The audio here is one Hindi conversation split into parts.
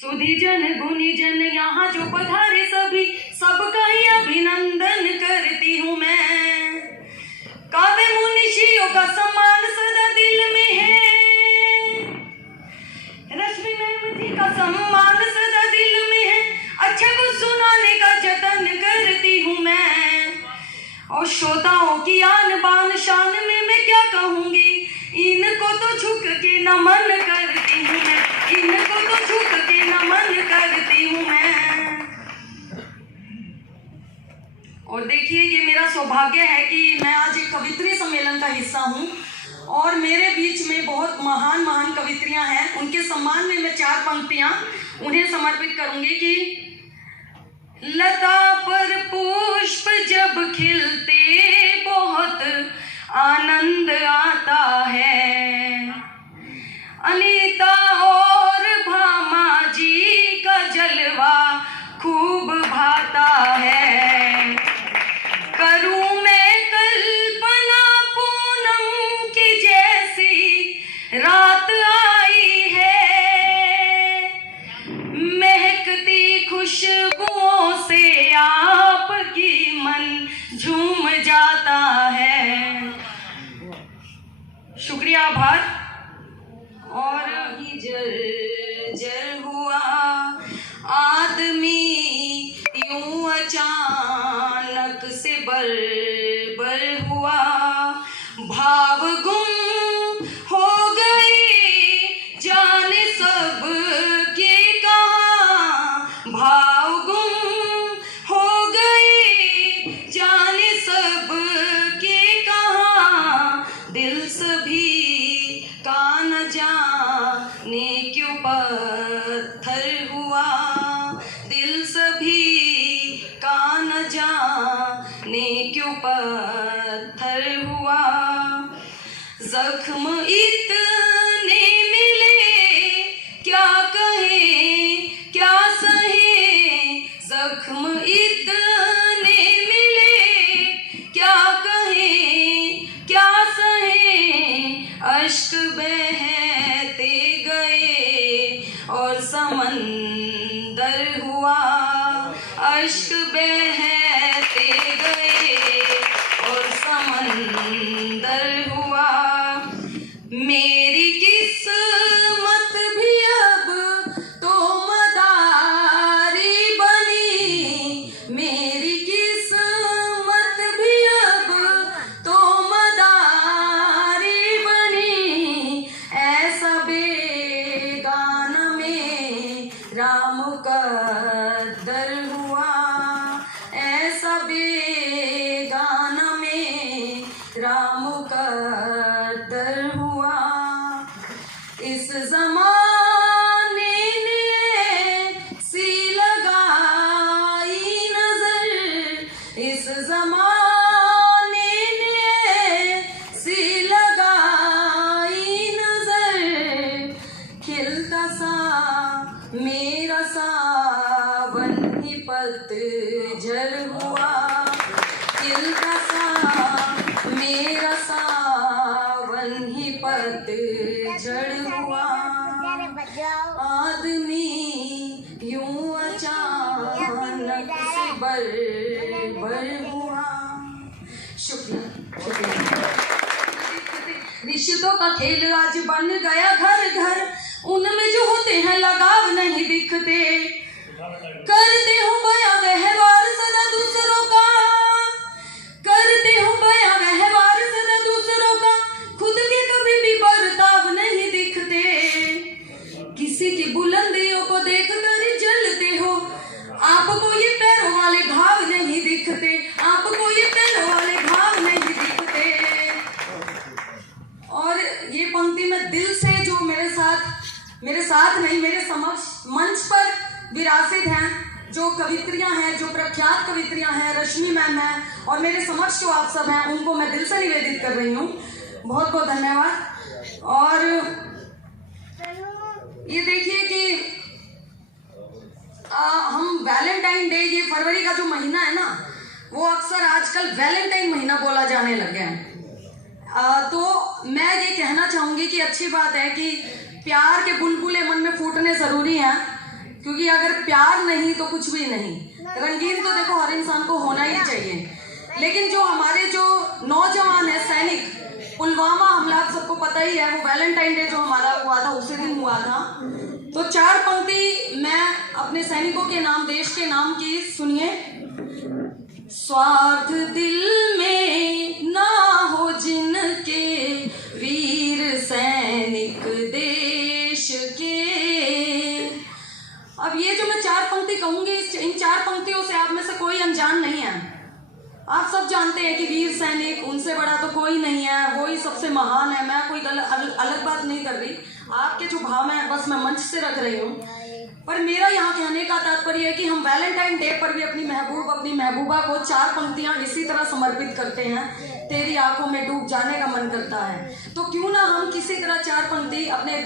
सुधी जन गुनी जन यहाँ जो पधारे सभी, सबका ही अभिनंदन करती हूँ मैं। काव्य मुनिशियों का सम्मान सदा दिल में है, रश्मि मैम जी का सम्मान सदा दिल में है। अच्छा कुछ सुनाने का जतन करती हूँ मैं, और श्रोताओं की आन बान शान में मैं क्या कहूँगी, इनको तो झुक के नमन करती हूँ मैं, इनको तो झुक के नमन करती हूँ मैं। और देखिए ये मेरा सौभाग्य है कि मैं आज एक कवित्री सम्मेलन का हिस्सा हूँ, और मेरे बीच में बहुत महान महान कवित्रियाँ हैं। उनके सम्मान में मैं 4 पंक्तियाँ उन्हें समर्पित करूँगी कि लता पर पुष्प जब खिलते बहुत आनंद आता है, अनीता और भामा जी का जलवा खूब भाता है। करूं मैं कल्पना पूनम की जैसी रात आई है, महकती खुशबुओं से आपकी मन झूम जाता है। शुक्रिया, आभार। और ही जर हुआ आदमी यूं अचानक से बर हुआ, भाव गुम हो गई जाने सब के कहाँ, भाव गुम हो गई जाने सब के कहाँ, दिल सभी का न जाने क्यों पत्थर हुआ, दिल सभी का न जाने क्यों पत्थर हुआ। जख्म इतने मिले क्या कहें क्या सहें, जख्म इतने मिले क्या कहें क्या सहें, अश्क बहते गए और समंदर हुआ, अश्क बहते गए और समंदर हुआ। मेरी किस्मत भी अब तो मदारी बनी, मेरी किस्मत भी अब तो मदारी बनी, ऐसा बेगाना में राम कद्दर हुआ, ऐसा बेगाना में राम कद्दर हुआ। इस जमाने ने सी लगाई नजर, इस जमाने ने सी लगाई नजर, खिलता सा मेरा सावन ही पतझड़ हुआ, खिलता सा मेरा सावन ही पतझड़ हुआ। आदमी यूं अचानक से बर हुआ। शुक्रिया, शुक्रिया। रिश्तों का खेल आज बन गया घर घर, उनमें जो होते हैं लगाव नहीं दिखते, करते हो बया व्यवहार सदा दूसरों का, करते हो बया व्यवहार सदा दूसरों का, खुद के कभी भी बर्ताव नहीं दिखते, किसी की बुलंदियों को देख कर जलते हो, आपको ये पैरों वाले घाव नहीं दिखते, आपको ये पैरों वाले घाव नहीं दिखते। और ये पंक्ति में दिल से जो मेरे साथ नहीं मेरे समक्ष मंच पर विरासित हैं, जो कवित्रियां हैं, जो प्रख्यात कवित्रियां हैं, रश्मि मैम हैं, और मेरे समक्ष जो आप सब हैं, उनको मैं दिल से निवेदित कर रही हूँ। बहुत बहुत धन्यवाद। और ये देखिए कि हम वैलेंटाइन डे, ये फरवरी का जो महीना है ना, वो अक्सर आजकल वैलेंटाइन महीना बोला जाने लग गया है। तो मैं ये कहना चाहूँगी कि अच्छी बात है कि प्यार के बुलबुले मन में फूटने ज़रूरी हैं, क्योंकि अगर प्यार नहीं तो कुछ भी नहीं। रंगीन तो देखो हर इंसान को होना ही चाहिए, लेकिन जो हमारे जो नौजवान है सैनिक, पुलवामा हमला आप सबको पता ही है, वो वैलेंटाइन डे जो हमारा हुआ था उसी दिन हुआ था। तो 4 पंक्ति मैं अपने सैनिकों के नाम, देश के नाम की सुनिए। स्वार्थ दिल में ना हो जिनके, वीर सैनिक देश के। अब ये जो मैं 4 पंक्ति कहूंगी, इन 4 पंक्तियों से आप में से कोई अनजान नहीं है। आप सब जानते हैं कि वीर सैनिक, उनसे बड़ा तो कोई नहीं है, वो ही सबसे महान है। मैं कोई अलग बात नहीं कर रही, आपके जो भाव है बस मैं मंच से रख रही हूँ। पर मेरा यहाँ कहने का तात्पर्य है कि हम वैलेंटाइन डे पर भी अपनी महबूब, अपनी महबूबा को 4 पंक्तियाँ इसी तरह समर्पित करते हैं। तेरी आंखों में डूब जाने का मन करता है। तो क्यों ना हम किसी तरह 4 पंक्ति अपने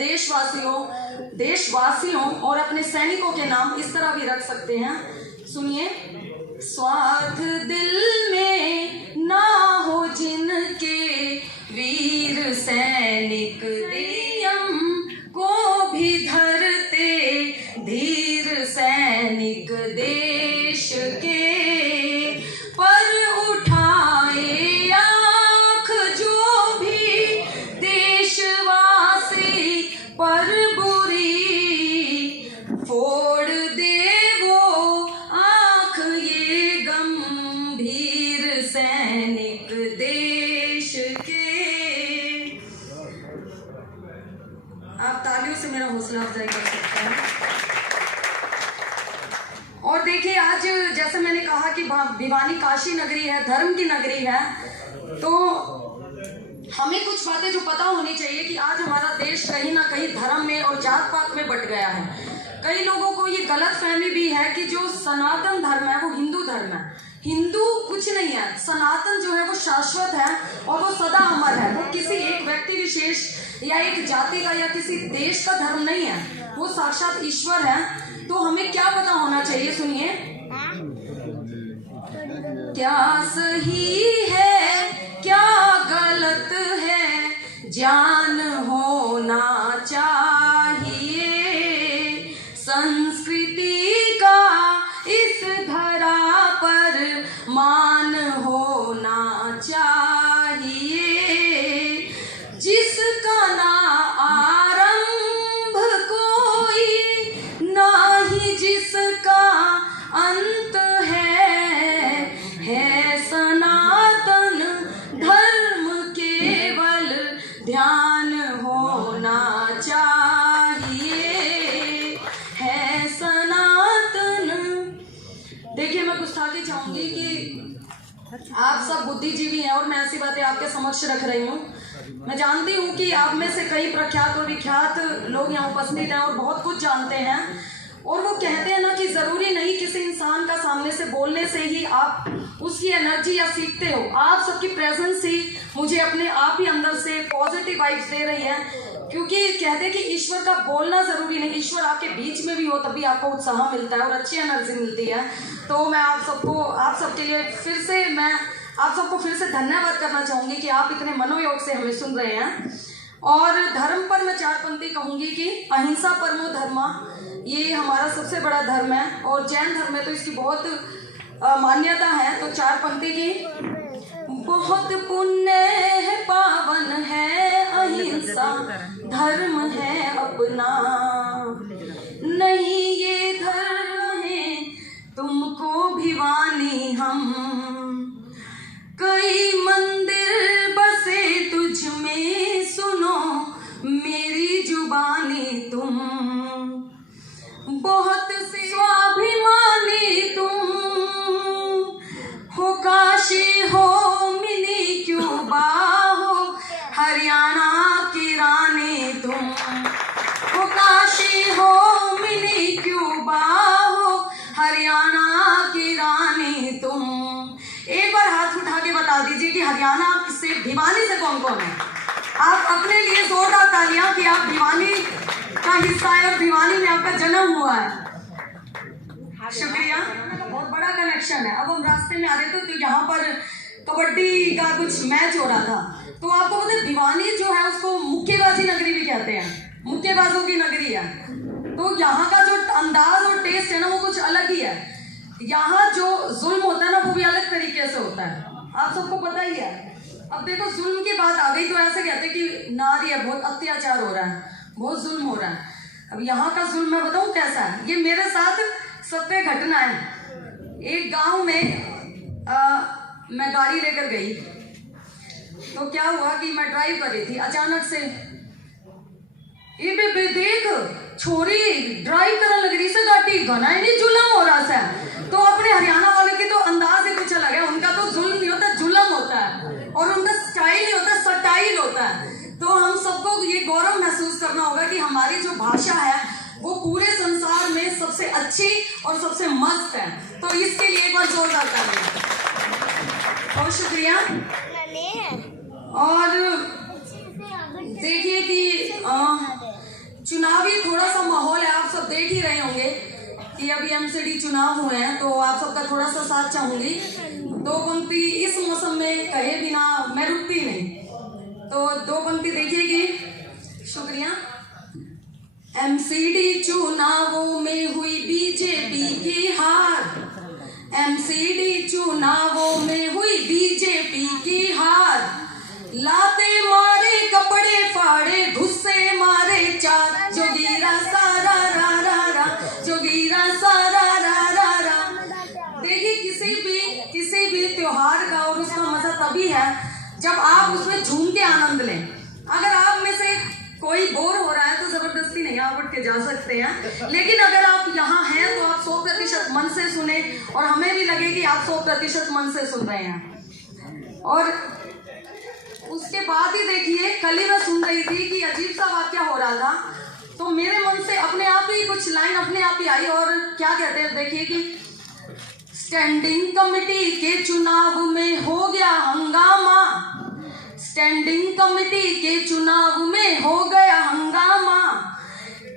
देशवासियों और अपने सैनिकों के नाम इस तरह भी रख सकते हैं। सुनिए। स्वार्थ दिल में ना हो जिनके, वीर सैनिक दियम को भी धरते, धीर सैनिक देश के। पर उठाए आँख जो भी देशवासी, पर बुरी फोड़ दे वो आँख ये गंभीर सैनिक देश के। आप तालियों से मेरा हौसला अफजाई कर सकते हैं। और देखिए, आज जैसे मैंने कहा कि भिवानी काशी नगरी है, धर्म की नगरी है, तो हमें कुछ बातें जो पता होनी चाहिए कि आज हमारा देश कहीं ना कहीं धर्म में और जात पात में बट गया है। कई लोगों को ये गलत फहमी भी है कि जो सनातन धर्म है वो हिंदू धर्म है। हिंदू कुछ नहीं है, सनातन जो है वो शाश्वत है और वो सदा अमर है। वो किसी एक व्यक्ति विशेष या एक जाति का या किसी देश का धर्म नहीं है, वो साक्षात ईश्वर है। तो हमें क्या पता होना चाहिए, सुनिए। क्या सही है क्या गलत है, जान होना चाहिए। संस्कृति का इस धरा पर मान होना चाहिए। जिसका ना आरंभ कोई, ना ही जिसका अंत है सनातन धर्म केवल ध्यान होना चाहिए, है सनातन। देखिए, मैं गुस्ताखी चाहूंगी कि आप सब बुद्धिजीवी हैं और मैं ऐसी बातें आपके समक्ष रख रही हूँ। मैं जानती हूँ कि आप में से कई प्रख्यात और विख्यात लोग यहाँ उपस्थित हैं और बहुत कुछ जानते हैं। और वो कहते हैं ना कि जरूरी नहीं किसी इंसान का सामने से बोलने से ही आप उसकी एनर्जी या सीखते हो। आप सबकी प्रेजेंस ही मुझे अपने आप ही अंदर से पॉजिटिव वाइब्स दे रही है, क्योंकि कहते हैं कि ईश्वर का बोलना जरूरी नहीं, ईश्वर आपके बीच में भी हो तभी आपको उत्साह मिलता है और अच्छी एनर्जी मिलती है। तो मैं आप सबके लिए आप सबको फिर से धन्यवाद करना चाहूंगी कि आप इतने मनोयोग से हमें सुन रहे हैं। और धर्म पर मैं 4 पंक्ति कहूंगी कि अहिंसा परमो धर्मा, ये हमारा सबसे बड़ा धर्म है और जैन धर्म में तो इसकी बहुत मान्यता है। तो 4 पंक्ति की। बहुत पुण्य है, पावन है अहिंसा, धर्म है अपना, नहीं ये धर्म है तुमको भिवानी हम। कई मंदिर बसे तुझ में, सुनो मेरी जुबानी तुम। बहुत से स्वाभिमानी तुम हो, काशी हो मिनी क्यूबा हो, हरियाणा की रानी तुम हो। काशी हो मिनी क्यूबा हो, हरियाणा की रानी तुम। एक बार हाथ उठा के बता दीजिए कि हरियाणा से, भिवानी से कौन कौन है। आप अपने लिए जोरदार तालियां कि आप भिवानी का हिस्सा है और भिवानी में आपका जन्म हुआ है। शुक्रिया, बहुत बड़ा कनेक्शन है। अब हम रास्ते में आ रहे थे तो यहाँ पर कबड्डी का कुछ मैच हो रहा था, तो आपको पता है भिवानी जो है उसको मुक्केबाजी नगरी भी कहते हैं, मुक्केबाजों की नगरी है। तो यहाँ का जो अंदाज और होता है, आप सबको पता ही है। अब देखो जुल्म की बात आ गई तो ऐसे कहते हैं कि नारी है, बहुत अत्याचार हो रहा है, बहुत जुल्म हो रहा है। अब यहाँ का जुल्म मैं बताऊँ कैसा है, ये मेरे साथ सत्य घटना है। एक गांव में मैं गाड़ी लेकर गई तो क्या हुआ कि मैं ड्राइव कर रही थी, अचानक से ये बे देख छोरी ड्राइव करने लग रही से गाड़ी, घना ही नहीं जुल्म हो रहा है। तो अपने हरियाणा वाले की तो अंदाज ही कुछ अलग है, उनका तो जुल्म नहीं होता, जुल्म होता है, और उनका स्टाइल नहीं होता, स्टाइल होता है। तो हम सबको ये गौरव महसूस करना होगा कि हमारी जो भाषा है वो पूरे संसार में सबसे अच्छी और सबसे मस्त है। तो इसके लिए एक बार जोरदार तालियां। बहुत शुक्रिया। और देखिए कि चुनावी थोड़ा सा माहौल है, आप सब देख ही रहे होंगे कि अभी एमसीडी चुनाव हुए हैं, तो आप सबका थोड़ा सा साथ चाहूंगी। दो पंक्ति इस मौसम में कहे बिना मैं रुकती नहीं, तो दो पंक्ति देखिएगी। शुक्रिया। एमसीडी चुनावों में हुई बीजेपी की हार, एमसीडी चुनावों में हुई बीजेपी की हार, लाते मारे कपड़े फाड़े गुस्से मारे चार, जोगीरा सारा रा रा रा, जोगीरा सारा रा रा रा। देखिए किसी भी त्योहार का और उसका मजा तभी है जब आप उसमें झूम के आनंद लें। अगर आप में से कोई बोर हो रहा है तो जबरदस्ती नहीं, आप उठ के जा सकते हैं, लेकिन अगर आप यहाँ हैं तो आप 100% मन से सुने और हमें भी लगे कि आप 100% मन से सुन रहे हैं। और उसके बाद ही देखिए, कल ही मैं सुन रही थी कि अजीब सा वाक्य हो रहा था, तो मेरे मन से अपने आप ही कुछ लाइन अपने आप ही आई। और क्या कहते हैं देखिए कि स्टैंडिंग कमेटी के चुनाव में हो गया हंगामा, स्टैंडिंग कमेटी के चुनाव में हो गया हंगामा,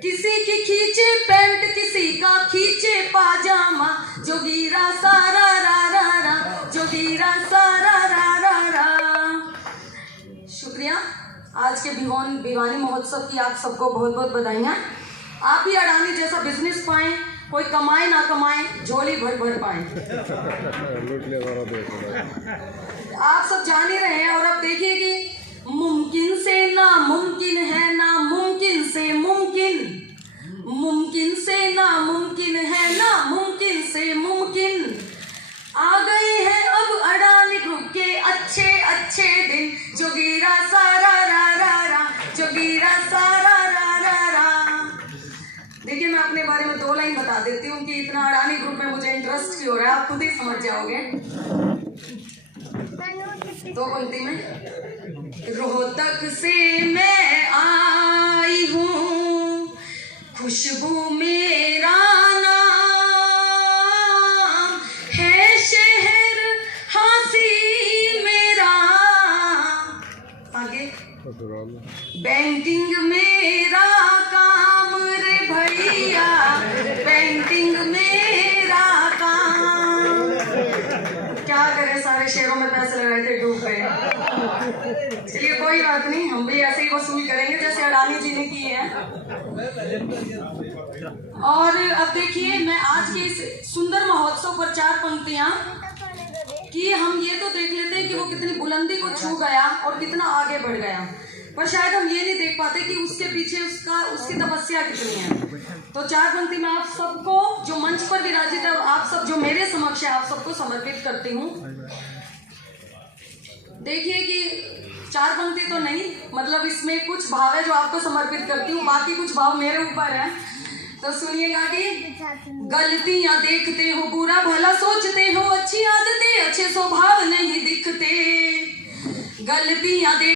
किसी की खींचे पैंट किसी का खींचे पाजामा, जोगीरा सारा रा रा रा, जोगीरा सारा रा रा रा। शुक्रिया। आज के भिवानी महोत्सव की आप सबको बहुत बहुत बधाइयाँ। आप भी अडानी जैसा बिजनेस पाएं, कोई कमाए ना कमाए, झोली भर भर पाए। आप सब जान ही रहे हैं। और अब देखिए कि मुमकिन से नामुमकिन है, नामुमकिन से मुमकिन, मुमकिन से नामुमकिन है, नामुमकिन से मुमकिन, आ गए हैं अब अडानी ग्रुप के अच्छे अच्छे दिन, जोगीरा सारा रा रा रा, जोगीरा सारा रा रा रा। देखिए मैं अपने बारे में 2 लाइन बता देती हूँ कि इतना अडानी ग्रुप में मुझे इंटरेस्ट क्यों हो रहा है, आप खुद ही समझ जाओगे। 2 पंक्ति में। रोहतक से मैं आई हूँ, खुशबू मेरा नाम है, शहर हासी मेरा, आगे बैंकिंग मेरा काम रे भैया, बैंकिंग मेरा काम। क्या करें, सारे शेयरों में पैसे लगाए थे, डूब गए। चलिए कोई बात नहीं, हम भी ऐसे ही वसूल करेंगे जैसे अडानी जी ने किए हैं। और अब देखिए मैं आज के इस सुंदर महोत्सव पर 4 पंक्तियां कि हम ये तो देख लेते हैं कि वो कितनी बुलंदी को छू गया और कितना आगे बढ़ गया, पर शायद हम ये नहीं देख पाते कि उसके पीछे उसकी तपस्या कितनी है। तो 4 पंक्ति में आप सबको जो मंच पर विराजित है, आप सब जो मेरे समक्ष है, आप सबको समर्पित करती हूँ। देखिए कि 4 पंक्ति तो नहीं, मतलब इसमें कुछ भाव है जो आपको समर्पित करती हूँ, बाकी कुछ भाव मेरे ऊपर है। तो सुनिएगा कि गलतियां देखते हो, बुरा भला सोचते हो, अच्छी आदतें अच्छे स्वभाव नहीं दिखते, गलतियां